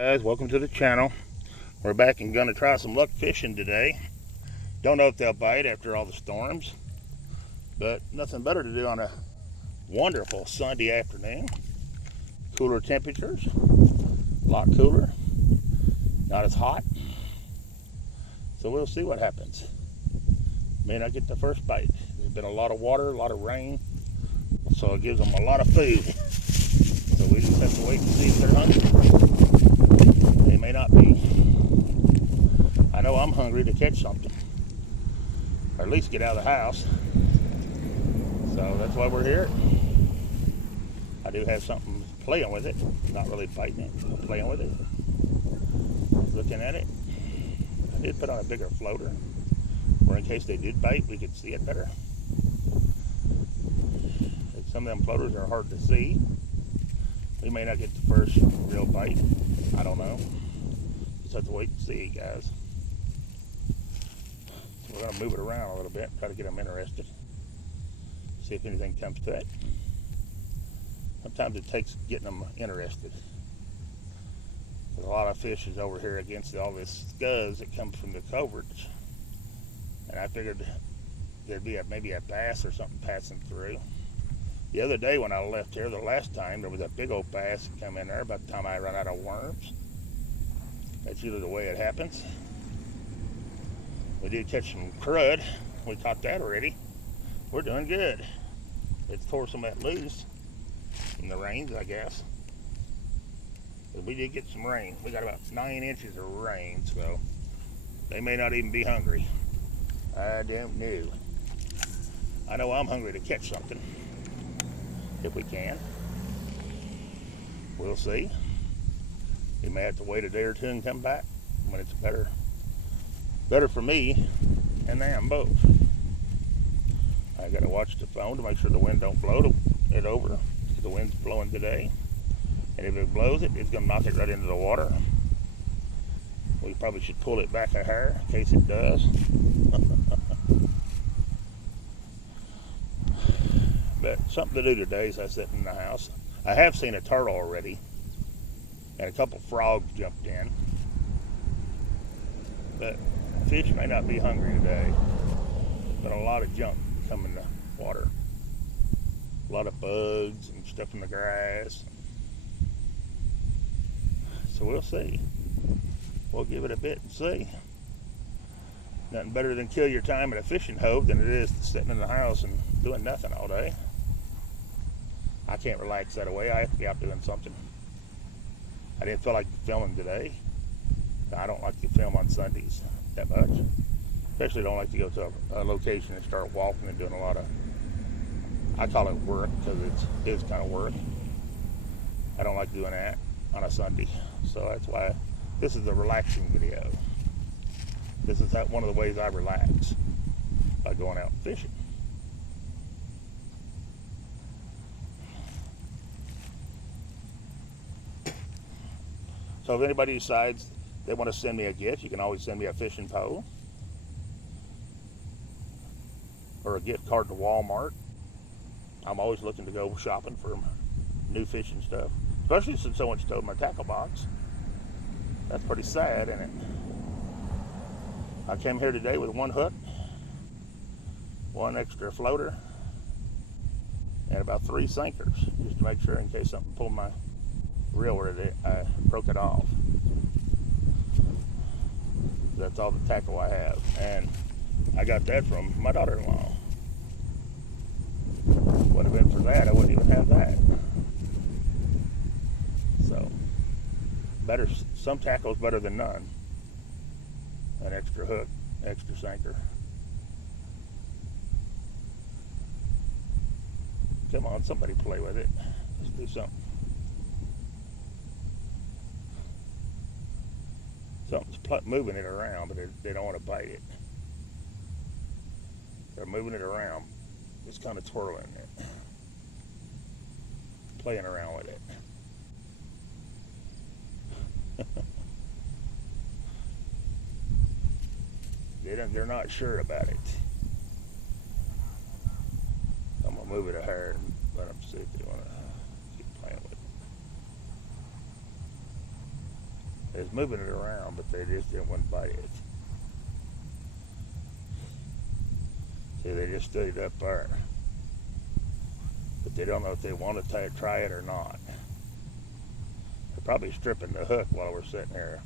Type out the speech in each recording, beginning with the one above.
Guys, welcome to the channel. We're back and gonna try some luck fishing today. Don't know if they'll bite after all the storms, but nothing better to do on a wonderful Sunday afternoon. Cooler temperatures, a lot cooler, not as hot. So we'll see what happens. May not get the first bite. There's been a lot of water, a lot of rain, so it gives them a lot of food. So we just have to wait and see if they're hungry. They may not be. I know I'm hungry to catch something, or at least get out of the house. So that's why we're here. I do have something playing with it, not really fighting it, but playing with it, looking at it. I did put on a bigger floater, or in case they did bite, we could see it better. Some of them floaters are hard to see. We may not get the first real bite. I don't know. Just have to wait and see, guys. So we're going to move it around a little bit, try to get them interested. See if anything comes to it. Sometimes it takes getting them interested. There's a lot of fish is over here against all this scuzz that comes from the coverts. And I figured there'd be maybe a bass or something passing through. The other day when I left here, the last time, there was a big old bass that come in there by the time I run out of worms. That's usually the way it happens. We did catch some crud. We caught that already. We're doing good. It's tore some of that loose in the rains, I guess. But we did get some rain. We got about 9 inches of rain, so they may not even be hungry. I don't know. I know I'm hungry to catch something. If we can. We'll see. We may have to wait a day or two and come back when it's better for me and them both. I gotta watch the phone to make sure the wind don't blow it over. The wind's blowing today, and if it blows it, it's gonna knock it right into the water. We probably should pull it back a hair in case it does. But something to do today as I sit in the house. I have seen a turtle already, and a couple frogs jumped in. But fish may not be hungry today. But a lot of junk come in the water. A lot of bugs and stuff in the grass. So we'll see. We'll give it a bit and see. Nothing better than kill your time at a fishing hole than it is sitting in the house and doing nothing all day. I can't relax that away. I have to be out doing something. I didn't feel like filming today. I don't like to film on Sundays that much. Especially don't like to go to a location and start walking and doing a lot of, I call it work because it is kind of work. I don't like doing that on a Sunday. So that's why this is a relaxing video. This is one of the ways I relax, by going out fishing. So if anybody decides they want to send me a gift, you can always send me a fishing pole or a gift card to Walmart. I'm always looking to go shopping for new fishing stuff, especially since someone stole my tackle box. That's pretty sad, isn't it? I came here today with one hook, one extra floater, and about 3 sinkers, just to make sure in case something pulled my reel where I broke it off. That's all the tackle I have, and I got that from my daughter-in-law. Would have been for that, I wouldn't even have that. So, better, some tackle's better than none. An extra hook, extra sinker. Come on, somebody play with it. Let's do something. Something's moving it around, but they don't want to bite it. They're moving it around. It's kind of twirling it. Playing around with it. They're not sure about it. I'm going to move it a hair and let them see if they want to keep playing with it. They was moving it around, but they just didn't want to bite it. See, they just stood it up there. But they don't know if they want to try it or not. They're probably stripping the hook while we're sitting here.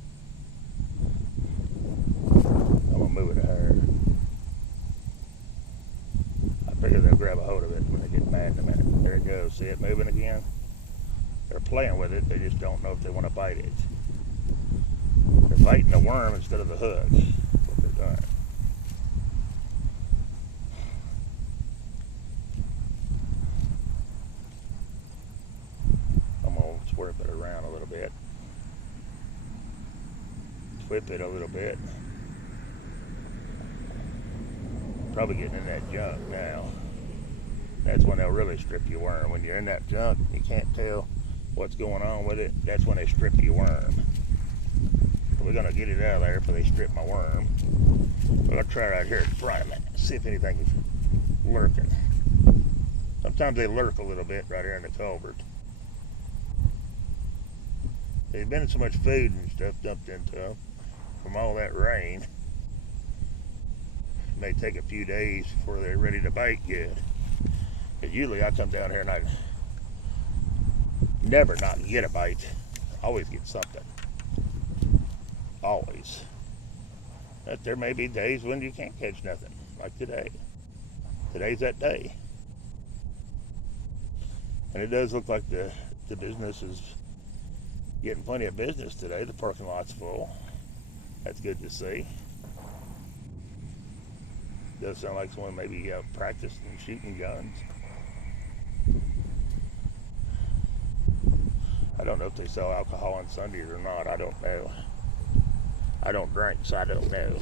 I'm gonna move it to her. I figure they'll grab a hold of it when they get mad in a minute. There it goes. See it moving again? They're playing with it. They just don't know if they want to bite it. They're biting the worm instead of the hook. That's what they're doing. I'm going to swerve it around a little bit. Whip it a little bit. Probably getting in that junk now. That's when they'll really strip your worm. When you're in that junk, you can't tell what's going on with it. That's when they strip your worm. So we're gonna get it out of there before they strip my worm. We're gonna try right here in front of it, see if anything is lurking. Sometimes they lurk a little bit right here in the culvert. There's been so much food and stuff dumped into them from all that rain. It may take a few days before they're ready to bite good. Because usually I come down here and I never not get a bite. Always get something. Always. But there may be days when you can't catch nothing, like today. Today's that day. And it does look like the business is getting plenty of business today. The parking lot's full. That's good to see. Does sound like someone maybe practicing shooting guns. I don't know if they sell alcohol on Sundays or not. I don't know. I don't drink, so I don't know.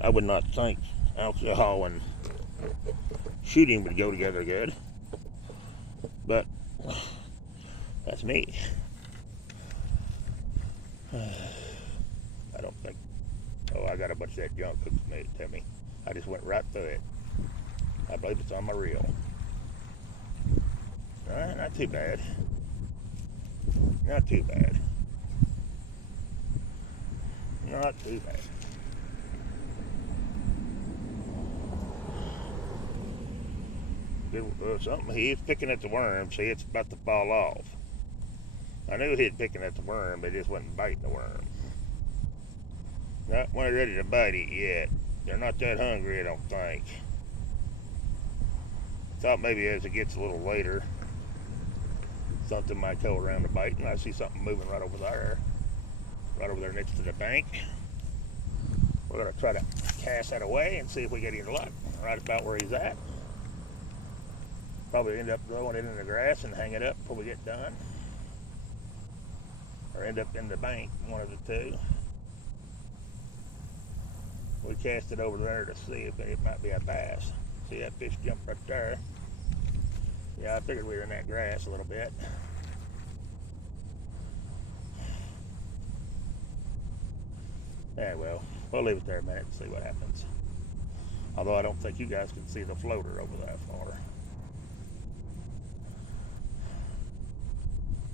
I would not think alcohol and shooting would go together good. But that's me. I don't think. Oh, I got a bunch of that junk hooked made it to me. I just went right through it. I believe it's on my reel. Not too bad. Not too bad. Not too bad. Something, he's picking at the worm. See, it's about to fall off. I knew he'd picking at the worm, but he just wasn't biting the worm. Not when they're ready to bite it yet. They're not that hungry, I don't think. Thought maybe as it gets a little later, something might go around the bite, and I see something moving right over there next to the bank. We're going to try to cast that away and see if we get any luck right about where he's at. Probably end up throwing it in the grass and hang it up before we get done. Or end up in the bank, one of the two. We cast it over there to see if it might be a bass. See that fish jump right there? Yeah, I figured we were in that grass a little bit. Yeah, well, we'll leave it there a minute and see what happens. Although I don't think you guys can see the floater over that far.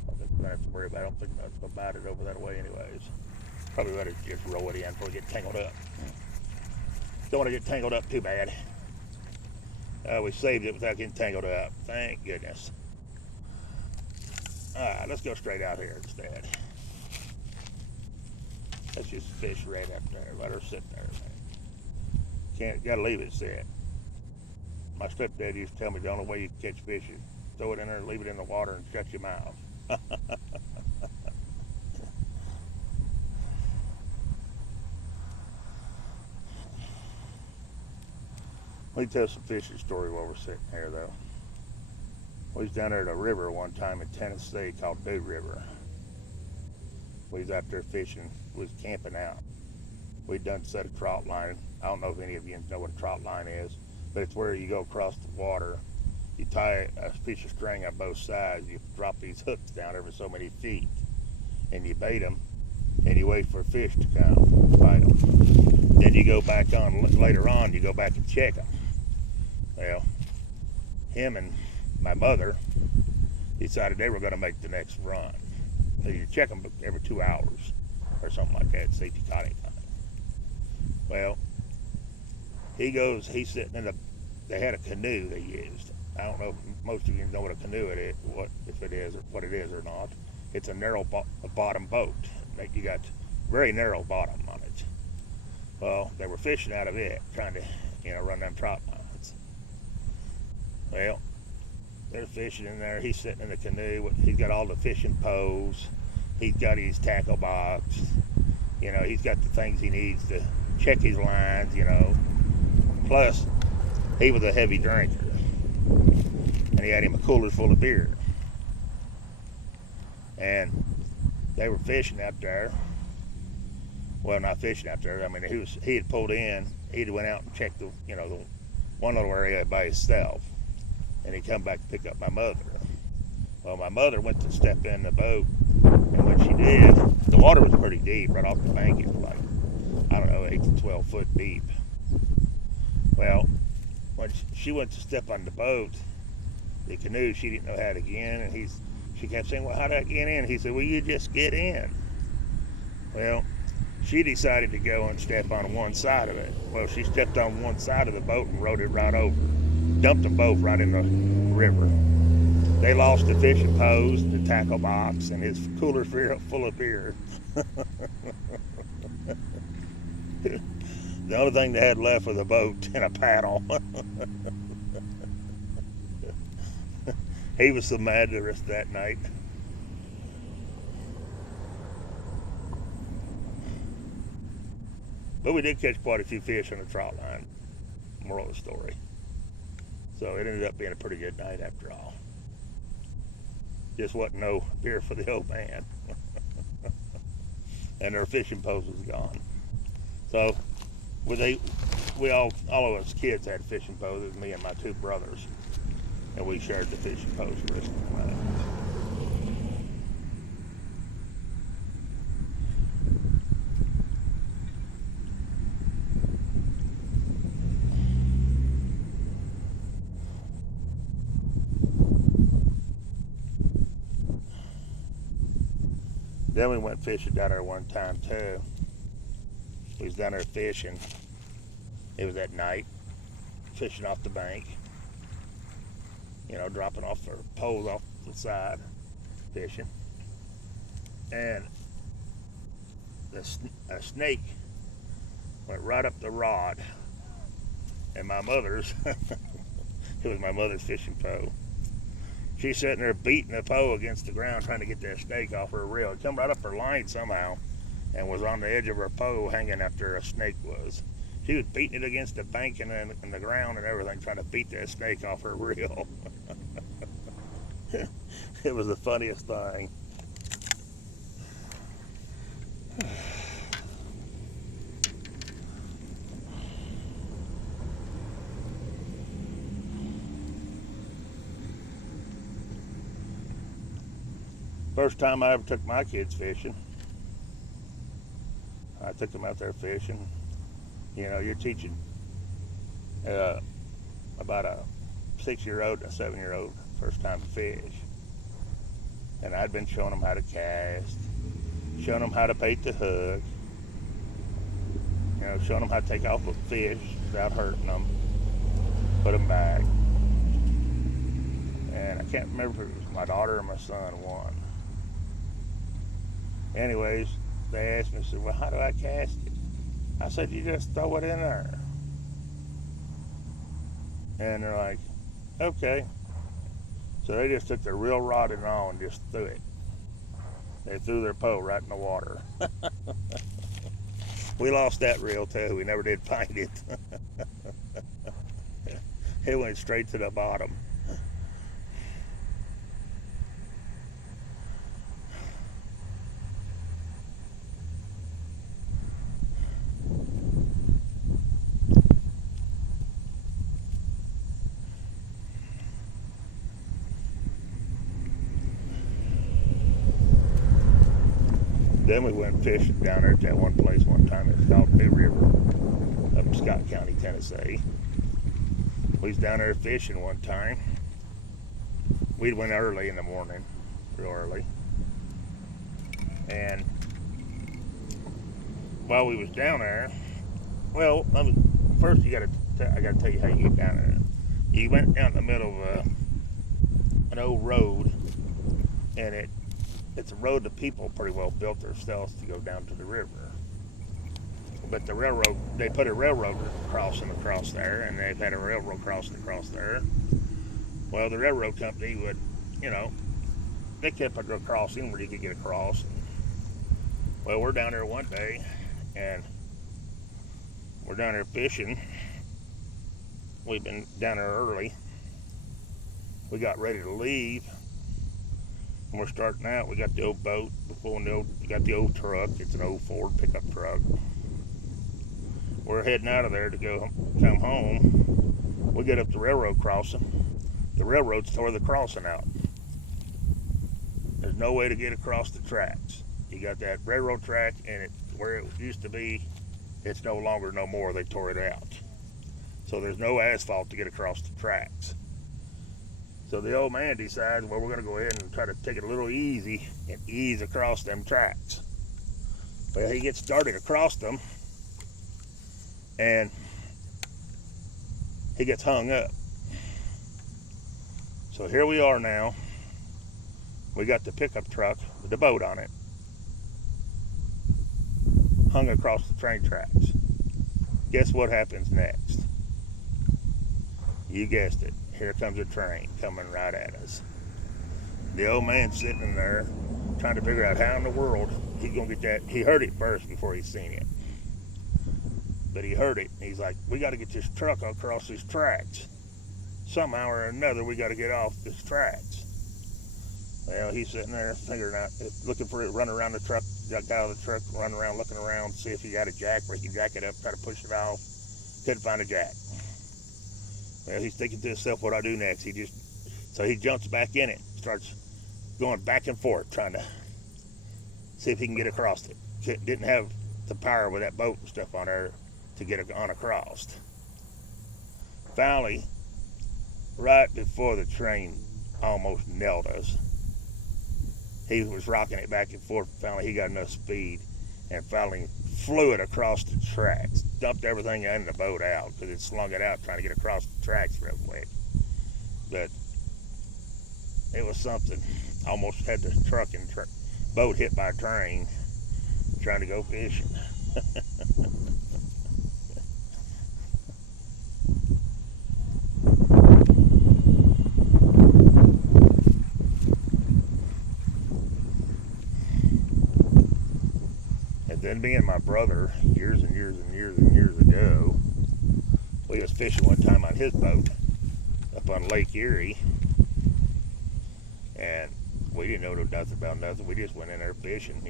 I think we're going to have to worry about it. I don't think that's going to bite it over that way anyways. Probably better just roll it in before we get tangled up. Don't want to get tangled up too bad. We saved it without getting tangled up. Thank goodness. Alright, let's go straight out here instead. Let's just fish right up there. Let her sit there. Gotta leave it sit. My stepdad used to tell me the only way you can catch fish is throw it in there and leave it in the water and shut your mouth. Let me tell some fishing story while we're sitting here, though. We was down there at a river one time in Tennessee called Dew River. We was out there fishing. We was camping out. We'd done set a trot line. I don't know if any of you know what a trot line is, but it's where you go across the water. You tie a piece of string on both sides. You drop these hooks down every so many feet, and you bait them, and you wait for a fish to come bite them. Then you go back on later on. You go back and check them. Well, him and my mother decided they were going to make the next run. So you check them every 2 hours or something like that, see if you caught anything. Well, he's sitting in they had a canoe they used. I don't know if most of you know what a canoe it is, if it is, what it is or not. It's a narrow bottom boat. You got very narrow bottom on it. Well, they were fishing out of it, trying to, run them trout lines. Well, they're fishing in there. He's sitting in the canoe. He's got all the fishing poles. He's got his tackle box. He's got the things he needs to check his lines, Plus, he was a heavy drinker. And he had him a cooler full of beer. And they were fishing out there. Well, not fishing out there. I mean, he had pulled in. He'd went out and checked the one little area by himself. And he'd come back to pick up my mother. Well, my mother went to step in the boat. And when she did, the water was pretty deep right off the bank. It was like, I don't know, 8 to 12 foot deep. Well, when she went to step on the boat, the canoe, she didn't know how to get in, and she kept saying, well, how do I get in? He said, well, you just get in. Well, she decided to go and step on one side of it. Well, she stepped on one side of the boat and rode it right over. Dumped them both right in the river. They lost the fishing post, the tackle box, and his cooler full of beer. The only thing they had left was a boat and a paddle. He was so mad the rest of that night. But we did catch quite a few fish on the trout line. Moral of the story. So it ended up being a pretty good night after all. Just wasn't no beer for the old man. And their fishing post was gone. So all of us kids had fishing posts. It was me and my two brothers. And we shared the fishing post the rest of the night. Then we went fishing down there one time too. We was down there fishing. It was at night, fishing off the bank. Dropping off our poles off the side, fishing. And a snake went right up the rod. And my mother's, it was my mother's fishing pole. She's sitting there beating the pole against the ground trying to get that snake off her reel. It come right up her line somehow and was on the edge of her pole hanging after a snake was. She was beating it against the bank and the ground and everything, trying to beat that snake off her reel. It was the funniest thing. First time I ever took my kids fishing. I took them out there fishing. You're teaching about a 6-year-old and a 7-year-old first time to fish. And I'd been showing them how to cast, showing them how to bait the hook, showing them how to take off a fish without hurting them, put them back. And I can't remember if it was my daughter or my son one. Anyways, they asked me, said, well, how do I cast it? I said, you just throw it in there. And they're like, okay. So they just took their reel rod and all and just threw it. They threw their pole right in the water. We lost that reel too. We never did find it. It went straight to the bottom. Then we went fishing down there at that one place one time. It's called New River up in Scott County, Tennessee. We was down there fishing one time. We went early in the morning, real early. And while we was down there, well, first I gotta tell you how you get down there. You went down the middle of an old road, and it's a road that people pretty well built themselves to go down to the river. But the railroad, they put a railroad crossing across there, and they've had a railroad crossing across there. Well, the railroad company would, they kept a crossing where you could get across. Well, we're down there one day, and we're down there fishing. We've been down there early. We got ready to leave, and we're starting out. We got the old boat, we got the old truck. It's an old Ford pickup truck. We're heading out of there to come home. We get up the railroad crossing. The railroad's tore the crossing out. There's no way to get across the tracks. You got that railroad track, and where it used to be, it's no more. They tore it out. So there's no asphalt to get across the tracks. So the old man decides, well, we're going to go ahead and try to take it a little easy and ease across them tracks. Well, he gets started across them, and he gets hung up. So here we are now. We got the pickup truck with the boat on it, hung across the train tracks. Guess what happens next? You guessed it. Here comes a train coming right at us. The old man's sitting in there trying to figure out how in the world he's going to get that. He heard it first before he seen it. But he heard it, and he's like, we got to get this truck across these tracks. Somehow or another, we got to get off these tracks. Well, he's sitting there figuring out, looking for it, running around the truck, got out of the truck, running around, looking around, see if he got a jack where he can jack it up, try to push it off. Couldn't find a jack. Well, he's thinking to himself, what do I do next? So he jumps back in it, starts going back and forth, trying to see if he can get across it. Didn't have the power with that boat and stuff on there to get on across. Finally, right before the train almost nailed us, he was rocking it back and forth. Finally, he got enough speed and finally flew it across the tracks. Dumped everything in the boat out because it slung it out trying to get across the tracks real quick. But it was something. Almost had the truck and boat hit by a train trying to go fishing. Then me and my brother, years and years and years and years ago, we was fishing one time on his boat up on Lake Erie, and we didn't know nothing about nothing. We just went in there fishing,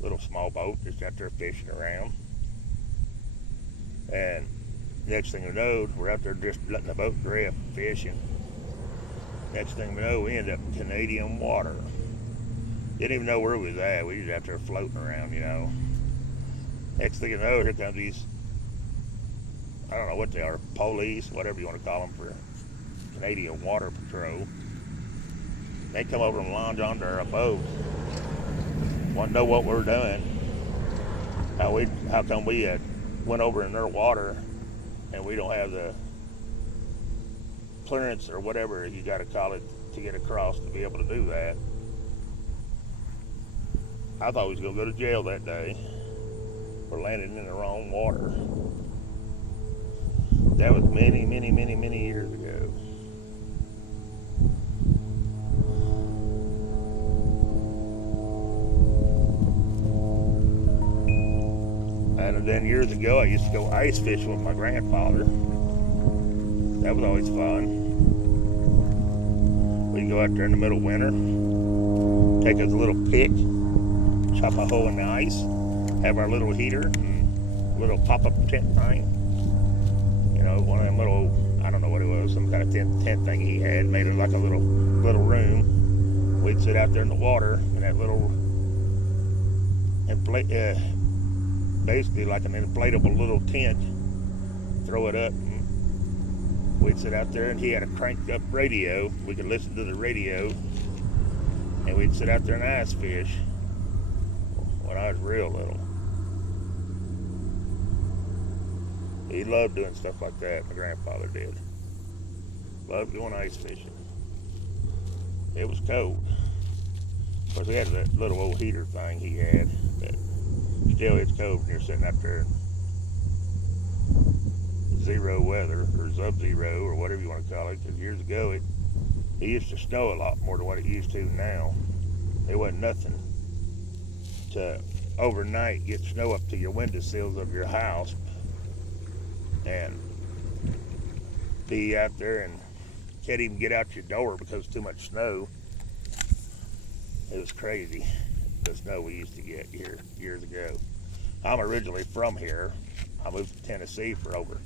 little small boat, just out there fishing around. And next thing we know, we're out there just letting the boat drift, fishing. Next thing we know, we ended up in Canadian water. Didn't even know where we was at. We was out there floating around, Next thing you know, here comes these, I don't know what they are, police, whatever you want to call them, for Canadian Water Patrol. They come over and launch onto our boat. Want to know what we're doing. How come we had went over in their water and we don't have the clearance or whatever you got to call it to get across to be able to do that. I thought we was going to go to jail that day for landing in the wrong water. That was many, many, many, many years ago. And then years ago, I used to go ice fishing with my grandfather. That was always fun. We'd go out there in the middle of winter, take us a little pick, chop a hole in the ice, have our little heater, and little pop-up tent thing. One of them little, I don't know what it was, some kind of tent thing he had, made it like a little room. We'd sit out there in the water in that little, basically like an inflatable little tent, throw it up, and we'd sit out there and he had a cranked up radio. We could listen to the radio, and we'd sit out there and ice fish when I was real little. He loved doing stuff like that. My grandfather did. Loved going ice fishing. It was cold. Of course, we had that little old heater thing he had, but still it's cold when you're sitting out there in zero weather, or sub-zero, or whatever you want to call it, because years ago it used to snow a lot more than what it used to now. It wasn't nothing to overnight get snow up to your windowsills of your house and be out there and can't even get out your door because too much snow. It was crazy, the snow we used to get here years ago. I'm originally from here. I moved to Tennessee for over,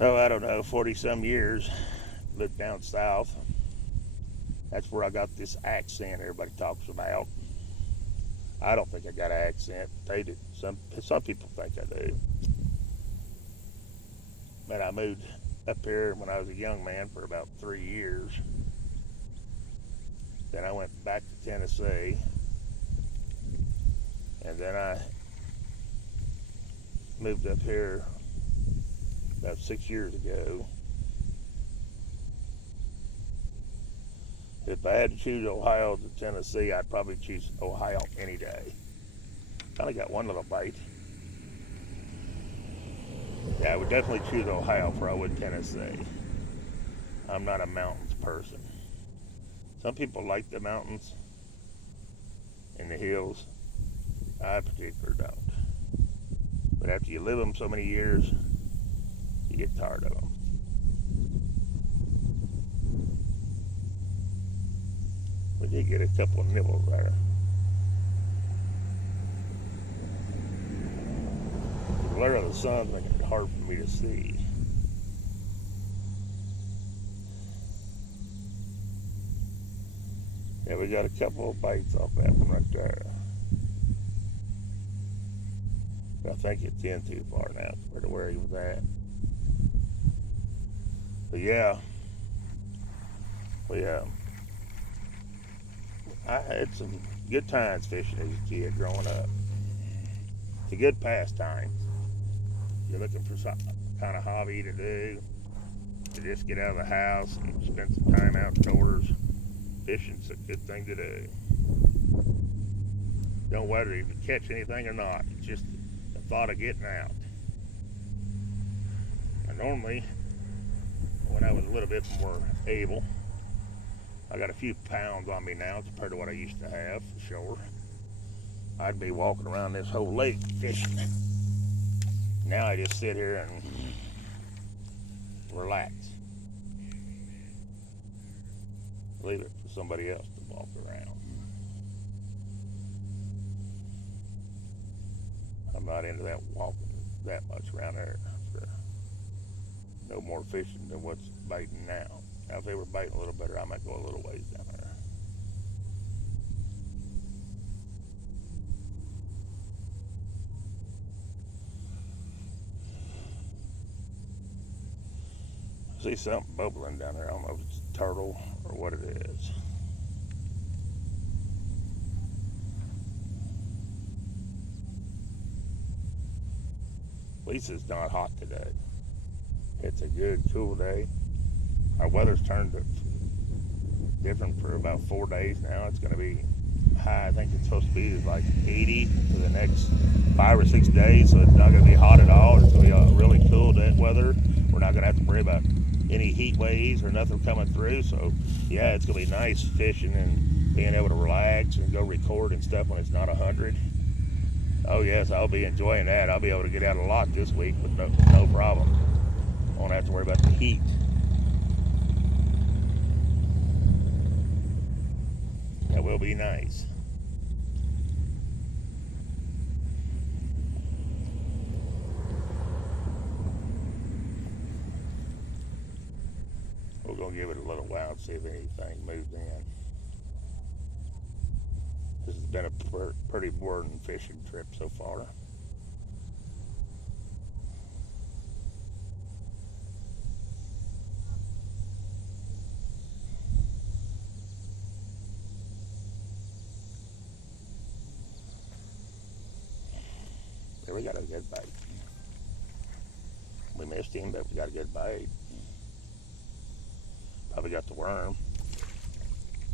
I don't know, 40 some years. Lived down south. That's where I got this accent everybody talks about. I don't think I got an accent. They do. Some people think I do. But I moved up here when I was a young man for about 3 years. Then I went back to Tennessee. And then I moved up here about 6 years ago. If I had to choose Ohio to Tennessee, I'd probably choose Ohio any day. Only got one little bite. Yeah, I would definitely choose Ohio before I would Tennessee. I'm not a mountains person. Some people like the mountains and the hills. I particularly don't. But after you live them so many years, you get tired of them. We did get a couple of nibbles there. The glare of the sun's making it hard for me to see. Yeah, we got a couple of bites off that one right there. I think it's in too far now compared to where he was at. But yeah, I had some good times fishing as a kid growing up. It's a good pastime. You're looking for some kind of hobby to do, to just get out of the house and spend some time outdoors. Fishing's a good thing to do. Don't whether you catch anything or not. It's just the thought of getting out. And normally, when I was a little bit more able, I got a few pounds on me now compared to what I used to have, for sure. I'd be walking around this whole lake fishing. Now I just sit here and relax. Leave it for somebody else to walk around. I'm not into that walking that much around there. No more fishing than what's biting now. Now, if they were biting a little better, I might go a little ways down there. I see something bubbling down there. I don't know if it's a turtle or what it is. At least it's not hot today. It's a good, cool day. Our weather's turned different for about 4 days now. It's going to be high. I think it's supposed to be like 80 for the next 5 or 6 days, so it's not going to be hot at all. It's going to be really cool weather. We're not going to have to worry about any heat waves or nothing coming through. So, yeah, it's going to be nice fishing and being able to relax and go record and stuff when it's not 100. Oh, yes, I'll be enjoying that. I'll be able to get out a lot this week with no problem. Won't have to worry about the heat. That will be nice. We're going to give it a little while and see if anything moves in. This has been a pretty boring fishing trip so far. we got a good bite. We missed him, but we got a good bite. Probably got the worm.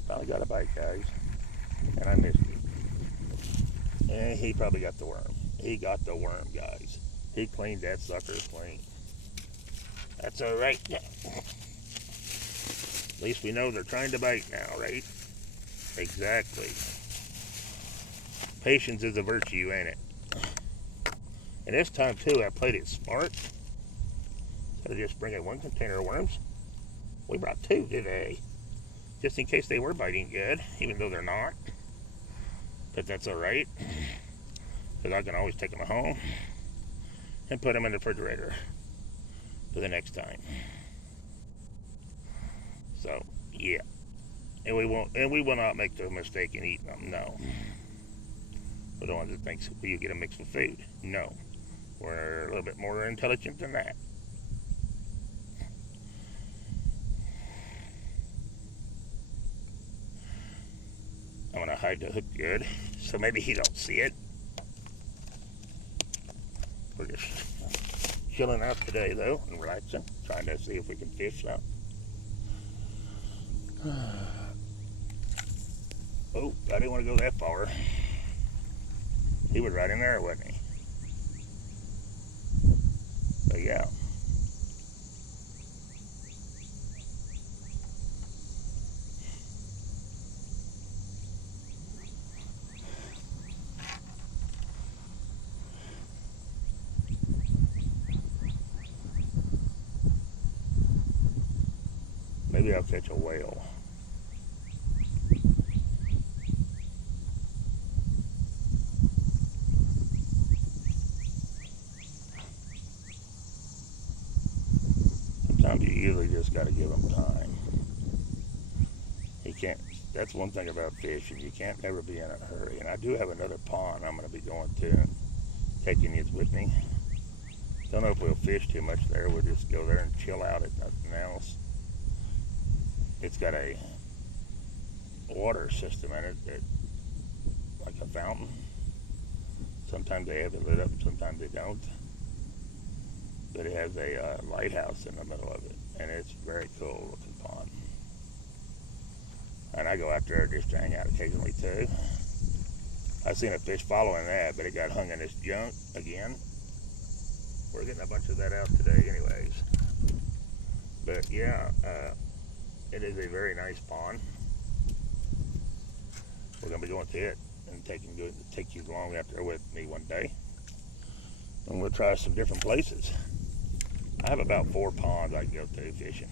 Probably got a bite, guys. And I missed him. And he probably got the worm. He got the worm, guys. He cleaned that sucker clean. That's all right. At least we know they're trying to bite now, right? Exactly. Patience is a virtue, ain't it? And this time, too, I played it smart. Instead of just bringing one container of worms, we brought two today. Just in case they were biting good, even though they're not. But that's all right. Because I can always take them home and put them in the refrigerator for the next time. So, yeah. And we will not make the mistake in eating them, no. We're the ones that think you get a mix with food. No. We're a little bit more intelligent than that. I'm gonna hide the hook good, so maybe he don't see it. We're just chilling out today though, and relaxing, trying to see if we can fish out. Oh, I didn't want to go that far. He was right in there, wasn't he? But yeah. Maybe I'll catch a whale. Sometimes you usually just got to give them time. You can't. That's one thing about fishing. You can't ever be in a hurry. And I do have another pond I'm going to be going to and taking you with me. Don't know if we'll fish too much there. We'll just go there and chill out at nothing else. It's got a water system in it that, like a fountain. Sometimes they have it lit up, sometimes they don't. But it has a lighthouse in the middle of it, and it's a very cool looking pond. And I go out there just to hang out occasionally too. I seen a fish following that, but it got hung in this junk again. We're getting a bunch of that out today anyways. But yeah, it is a very nice pond. We're going to be going to it and take you along out there with me one day. And we'll try some different places. I have about 4 ponds I can go to fishing.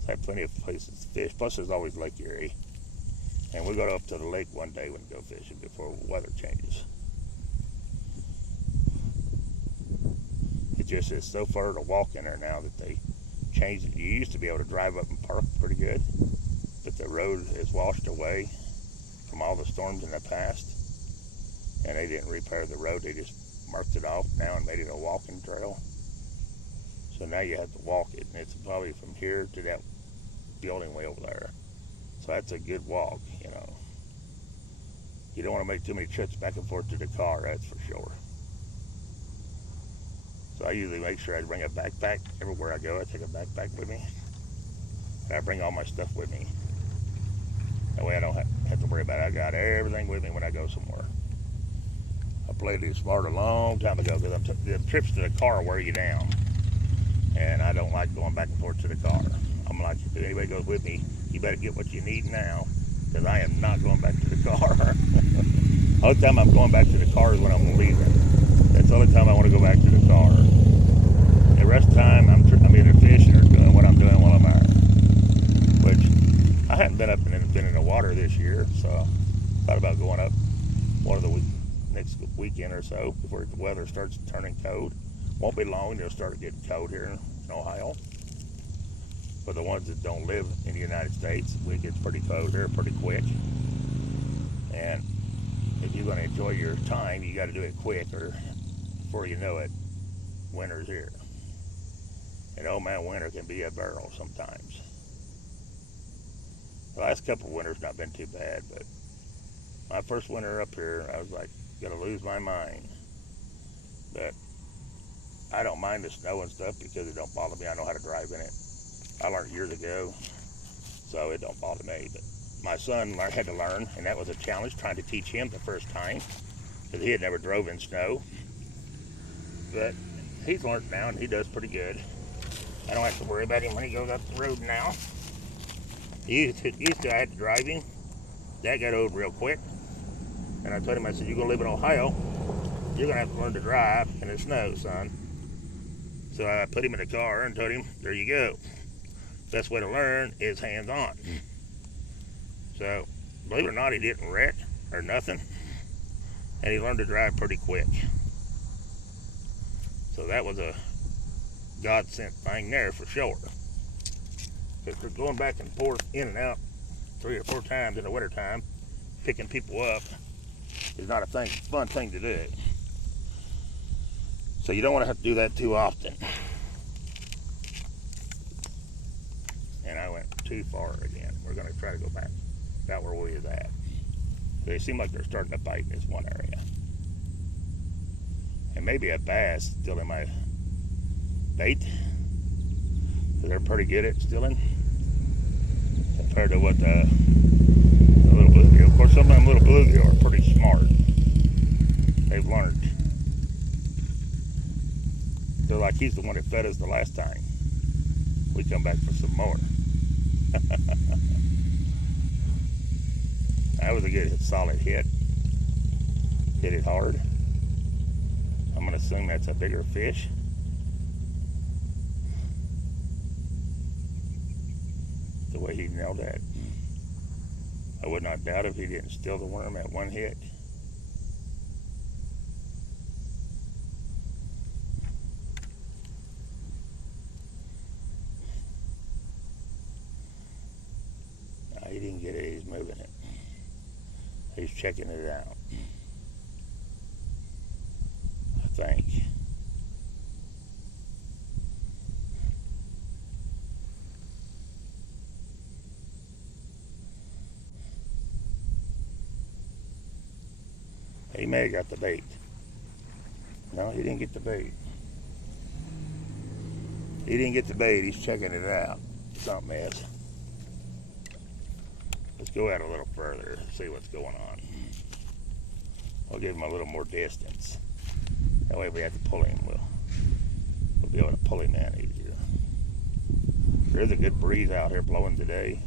So I have plenty of places to fish. Plus there's always Lake Erie. And we'll go up to the lake one day when we go fishing before weather changes. It just is so far to walk in there now that they changed it. You used to be able to drive up and park pretty good, but the road is washed away from all the storms in the past, and they didn't repair the road. They just marked it off now and made it a walking trail. So now you have to walk it, and it's probably from here to that building way over there. So that's a good walk, you know. You don't want to make too many trips back and forth to the car, that's for sure. So I usually make sure I bring a backpack everywhere I go. I take a backpack with me, and I bring all my stuff with me. That way I don't have to worry about it. I got everything with me when I go somewhere. I played it smart a long time ago because the trips to the car wear you down, and I don't like going back and forth to the car. I'm like, if anybody goes with me, you better get what you need now, because I am not going back to the car. The only time I'm going back to the car is when I'm leaving. That's the only time I want to go back to the car. The rest of the time, I'm either fishing or doing what I'm doing while I'm there. Which, I haven't been in the water this year, so I thought about going up one of the next weekend or so before the weather starts turning cold. Won't be long, it'll start getting cold here in Ohio. For the ones that don't live in the United States, it gets pretty cold here pretty quick. And if you're going to enjoy your time, you got to do it quick, or before you know it, winter's here. And oh man, winter can be a barrel sometimes. The last couple of winters not been too bad, but my first winter up here, I was like, gonna lose my mind. But I don't mind the snow and stuff because it don't bother me. I know how to drive in it. I learned years ago, so it don't bother me. But my son had to learn, and that was a challenge trying to teach him the first time because he had never drove in snow. But he's learned now, and he does pretty good. I don't have to worry about him when he goes up the road now. Used to I had to drive him. That got old real quick. And I told him, I said, you're going to live in Ohio, you're going to have to learn to drive in the snow, son. So I put him in the car and told him, there you go. Best way to learn is hands-on. So, believe it or not, he didn't wreck or nothing. And he learned to drive pretty quick. So that was a God-sent thing there for sure. Because going back and forth, in and out, 3 or 4 times in the wintertime, picking people up is not a fun thing to do. So you don't want to have to do that too often. And I went too far again. We're going to try to go back about where we was at. They seem like they're starting to bite in this one area. And maybe a bass still in my bait. They're pretty good at stealing compared to what the little bluegill. Of course, some of them little bluegill are pretty smart. They've learned. They're like, he's the one that fed us the last time. We come back for some more. That was a good, solid hit. Hit it hard. I'm going to assume that's a bigger fish. The way he nailed that. I would not doubt if he didn't steal the worm at one hit. No, he didn't get it. He's moving it. He's checking it out. I think. He may have got the bait. No, he didn't get the bait. He didn't get the bait. He's checking it out. Something is. Let's go out a little further and see what's going on. We'll give him a little more distance. That way if we have to pull him, we'll be able to pull him in easier. There's a good breeze out here blowing today.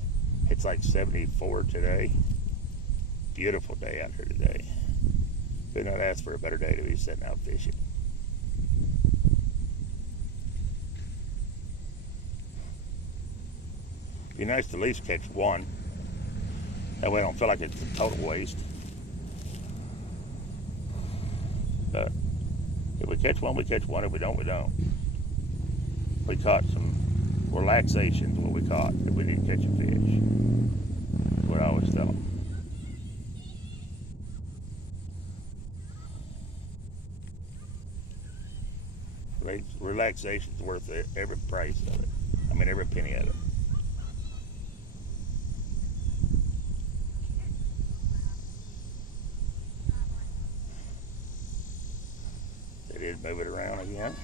It's like 74 today. Beautiful day out here today. Could not ask for a better day to be sitting out fishing. Be nice to at least catch one. That way I don't feel like it's a total waste. But if we catch one, we catch one. If we don't, we don't. We caught some relaxations what we caught if we didn't catch a fish. That's what I always tell them. Relaxation's worth every price of it. I mean, every penny of it. They did move it around again.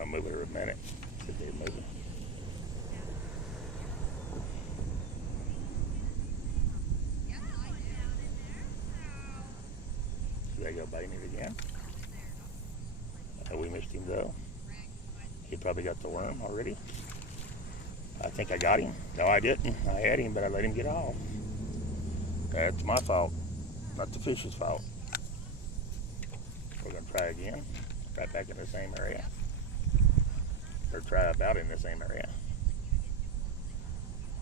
I'll move it in a minute. See if they're moving. They go biting it again. We missed him though. He probably got the worm already. I think I got him. No, I didn't. I had him, but I let him get off. That's my fault, not the fish's fault. We're gonna try again. Right back in the same area. Or try about in the same area.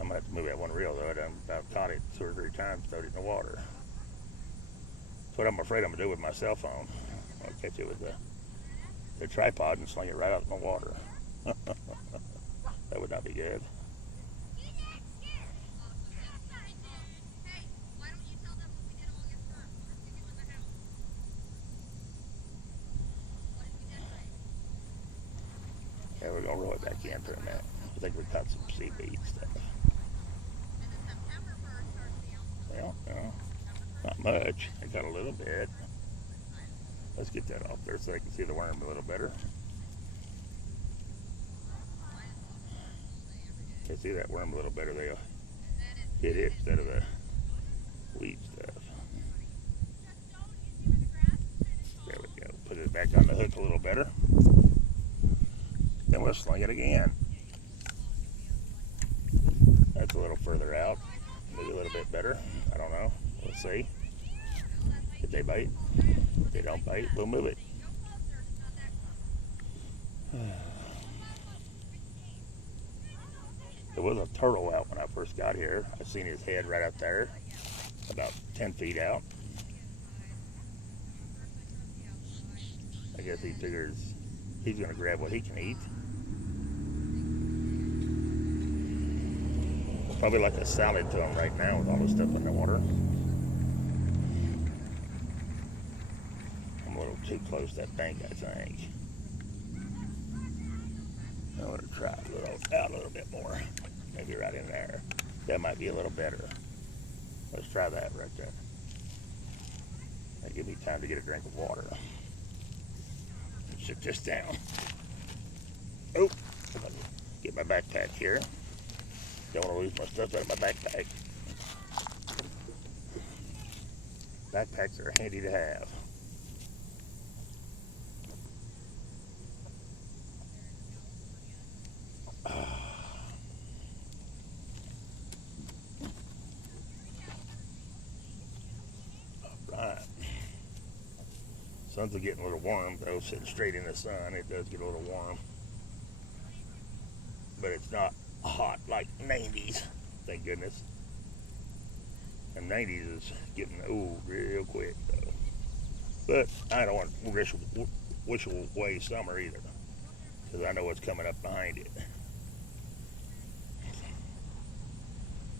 I'm gonna have to move that one reel though. I done about caught it 2 or 3 times, throwed it in the water. That's what I'm afraid I'm gonna do with my cell phone. I'll catch it with the tripod and sling it right out in the water. That would not be good. back in for a minute. I think we caught some seaweed stuff. Well, no, not much. I got a little bit. Let's get that off there so I can see the worm a little better. Can see that worm a little better. They'll hit it instead of the weed stuff. There we go. Put it back on the hook a little better. Then we'll sling it again. That's a little further out. Maybe a little bit better. I don't know. We'll see. If they bite. If they don't bite, we'll move it. There was a turtle out when I first got here. I seen his head right up there, about 10 feet out. I guess he figures he's gonna grab what he can eat. Probably like a salad to him right now with all this stuff in the water. I'm a little too close to that bank, I think. I'm gonna try out a little bit more. Maybe right in there. That might be a little better. Let's try that right there. That give me time to get a drink of water. Sit this down. Oh, get my backpack here. Don't want to lose my stuff out of my backpack. Backpacks are handy to have. Alright. Sun's getting a little warm though, sitting straight in the sun. It does get a little warm. But it's not hot like 90s, thank goodness. And 90s is getting old real quick though. But I don't want to wish away summer either, because I know what's coming up behind it.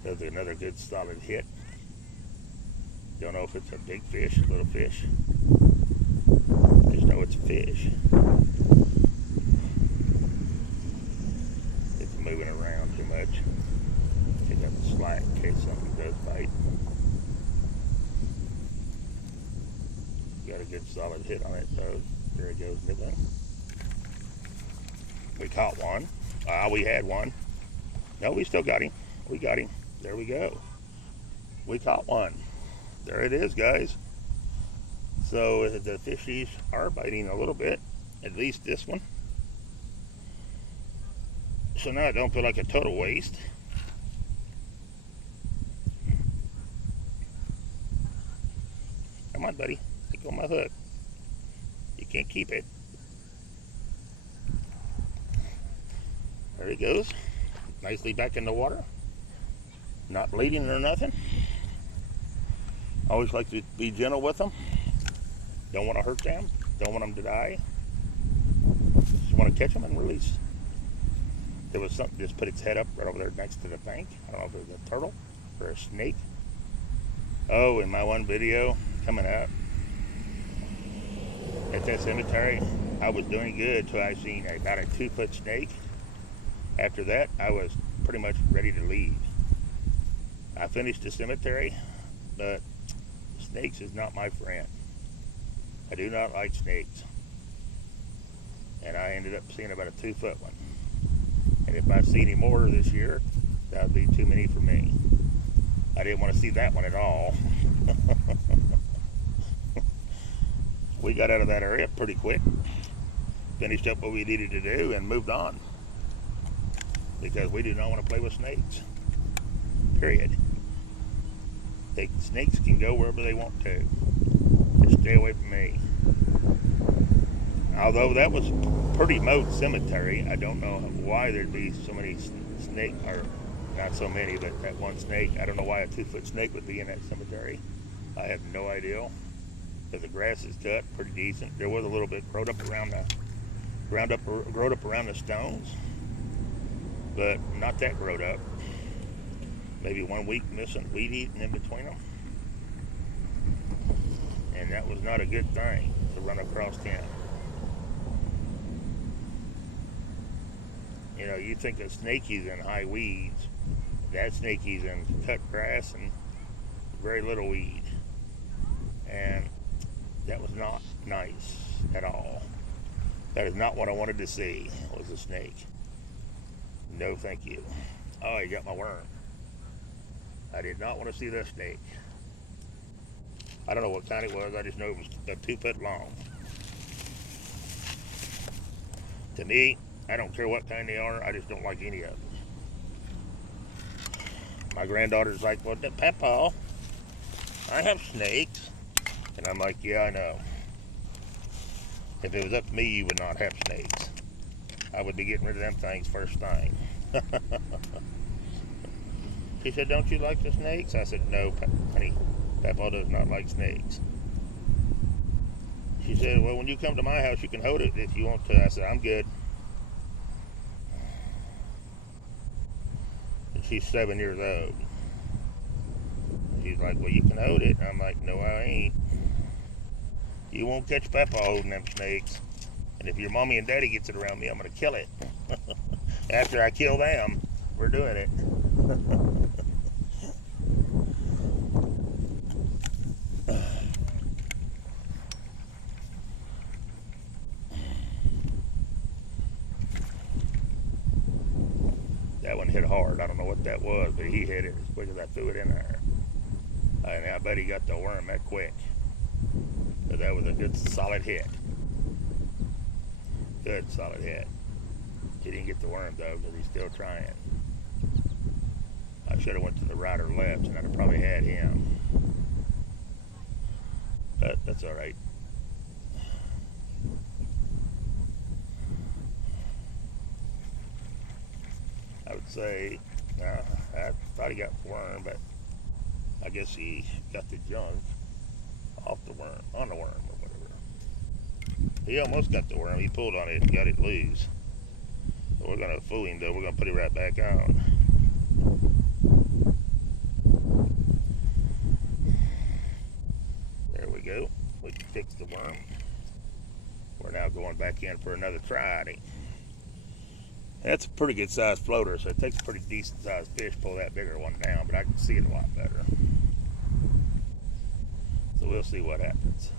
That's another good solid hit. Don't know if it's a big fish, little fish. Just know it's a fish. It's moving around too much. Take up the slack in case something does bite. Got a good solid hit on it though. There it goes, midnight. We caught one. We had one. No, we still got him. We got him. There we go. We caught one. There it is, guys. So the fishies are biting a little bit, at least this one. So now it don't feel like a total waste. Come on, buddy. Take on my hook. You can't keep it. There he goes. Nicely back in the water. Not bleeding or nothing. Always like to be gentle with them. Don't want to hurt them. Don't want them to die. Just want to catch them and release. There was something just put its head up right over there next to the bank. I don't know if it was a turtle or a snake. Oh, in my one video coming up at that cemetery, I was doing good till I seen about a 2-foot snake. After that, I was pretty much ready to leave. I finished the cemetery, but snakes is not my friend. I do not like snakes. And I ended up seeing about a 2-foot one. And if I see any more this year, that would be too many for me. I didn't want to see that one at all. We got out of that area pretty quick. Finished up what we needed to do and moved on. Because we do not want to play with snakes. Period. Snakes can go wherever they want to. Just stay away from me. Although that was a pretty mowed cemetery, I don't know why there'd be so many snakes, or not so many, but that one snake. I don't know why a 2-foot snake would be in that cemetery. I have no idea. Because the grass is cut pretty decent. There was a little bit growed up around the stones, but not that growed up. Maybe 1 week missing weed eating in between them. And that was not a good thing to run across him. You know, you think of snakies in high weeds. That snakies in cut grass and very little weed. And that was not nice at all. That is not what I wanted to see, was a snake. No thank you. Oh, he got my worm. I did not want to see that snake. I don't know what kind it was. I just know it was 2 foot long. To me, I don't care what kind they are. I just don't like any of them. My granddaughter's like, well, Papa, I have snakes. And I'm like, yeah, I know. If it was up to me, you would not have snakes. I would be getting rid of them things first thing. She said, don't you like the snakes? I said, no, honey, Papa does not like snakes. She said, well, when you come to my house, you can hold it if you want to. I said, I'm good. And she's 7 years old. She's like, well, you can hold it. And I'm like, no, I ain't. You won't catch Papa holding them snakes. And if your mommy and daddy gets it around me, I'm going to kill it. After I kill them, we're doing it. That one hit hard. I don't know what that was, but he hit it as quick as I threw it in there. And I bet he got the worm that quick. But that was a good solid hit. Good solid hit. He didn't get the worm though, because he's still trying. I should have went to the right or left, and I'd have probably had him. But that's all right. I would say, I thought he got the worm, but I guess he got the junk off the worm, on the worm or whatever. He almost got the worm. He pulled on it and got it loose. So we're going to fool him though. We're going to put it right back on. There we go. We can fix the worm. We're now going back in for another try at it. That's a pretty good sized floater, so it takes a pretty decent sized fish to pull that bigger one down, but I can see it a lot better. So we'll see what happens.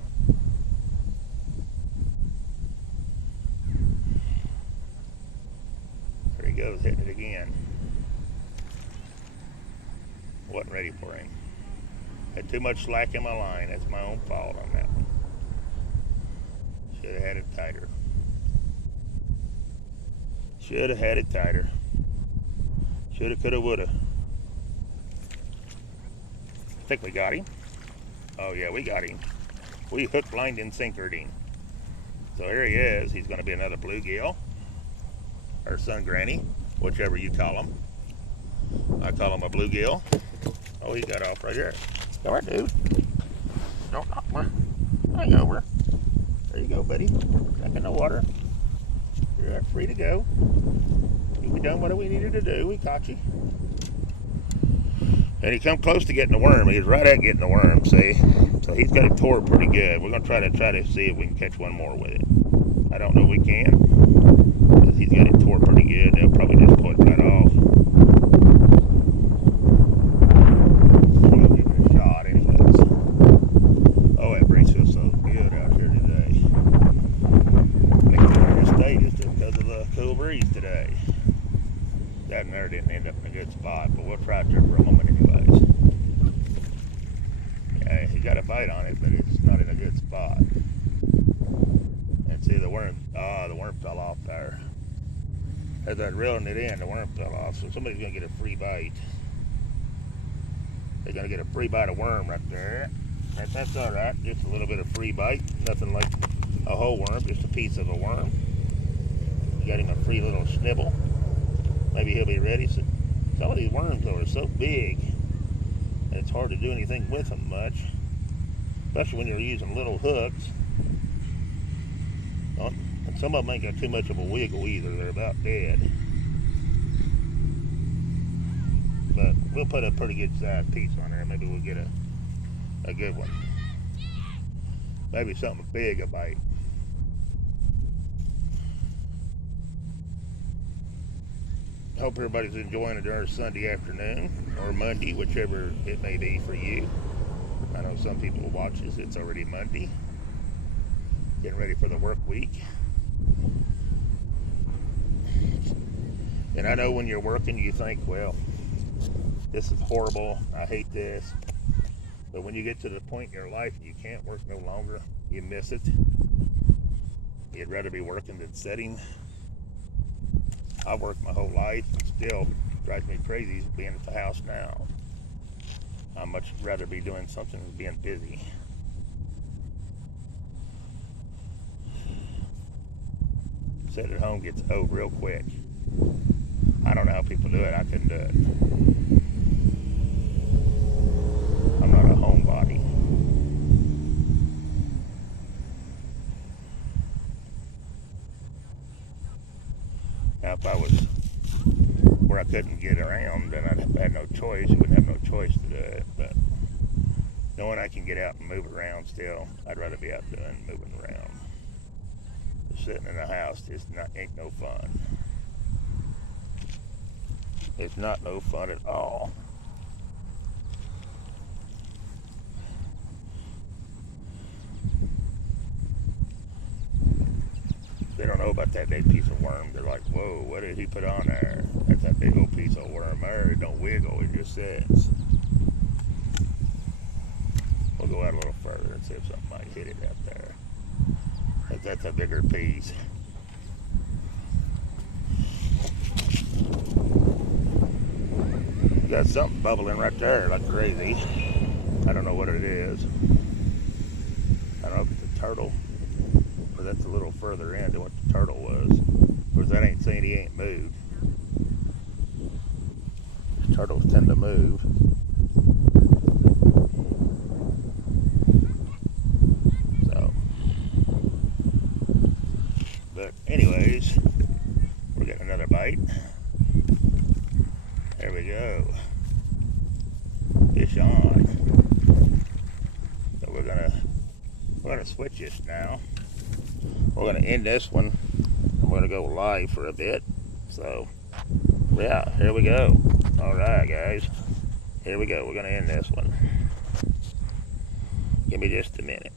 There he goes, hitting it again. Wasn't ready for him. Had too much slack in my line. That's my own fault on that one. Should have had it tighter. Should have had it tighter. Shoulda, coulda, woulda. I think we got him. Oh yeah, we got him. We hooked, lined, and sinkered him. So here he is. He's going to be another bluegill, or sun granny, whichever you call him. I call him a bluegill. Oh, he got off right there. All right, dude. Don't knock me. Hang over. There you go, buddy. Back in the water. You're free to go. We done what we needed to do. We caught you. And he come close to getting the worm. He was right at getting the worm, see? So he's got it tore pretty good. We're going to try to see if we can catch one more with it. I don't know if we can, because he's got it tore pretty good. They'll probably just pull it right off. We're going to give it a shot anyways. Oh, that breeze feels so good out here today. I think the state is just because of the cool breeze today. That and there didn't end up in a good spot, but we'll try it there for a moment anyways. Yeah, he got a bite on it, but it's not in a good spot. And see the worm fell off there. As I was reeling it in, the worm fell off, so somebody's gonna get a free bite. They're gonna get a free bite of worm right there. That's all right, just a little bit of free bite. Nothing like a whole worm, just a piece of a worm. You got him a free little snibble. Maybe he'll be ready. So, some of these worms though are so big, and it's hard to do anything with them much, especially when you're using little hooks. And some of them ain't got too much of a wiggle either. They're about dead. But we'll put a pretty good sized piece on there. Maybe we'll get a good one. Maybe something big a bite. Hope everybody's enjoying it during Sunday afternoon or Monday, whichever it may be for you. I know some people watch this, it's already Monday. Getting ready for the work week. And I know when you're working, you think, well, this is horrible. I hate this. But when you get to the point in your life you can't work no longer, you miss it. You'd rather be working than sitting. I've worked my whole life and still drives me crazy being at the house now. I'd much rather be doing something than being busy. Sitting at home gets old real quick. I don't know how people do it. I couldn't do it. I'm not a homebody. Now, if I was where I couldn't get around, then I'd have had no choice. You wouldn't have no choice to do it. But knowing I can get out and move around still, I'd rather be out doing moving around. Just sitting in the house ain't no fun. It's not no fun at all. They don't know about that big piece of worm. They're like, whoa, what did he put on there? That's that big old piece of worm there. It don't wiggle, it just sits. We'll go out a little further and see if something might hit it out there. That's a bigger piece. Got something bubbling right there like crazy. I don't know what it is. I don't know if it's a turtle, or that's a little further in than what the turtle was. Of course, that ain't saying he ain't moved. Turtles tend to move. So, but anyways, we're getting another bite. There we go. Fish on. So we're gonna switch this now. We're gonna end this one. I'm gonna go live for a bit. So yeah, here we go. All right, guys. Here we go. We're gonna end this one. Give me just a minute.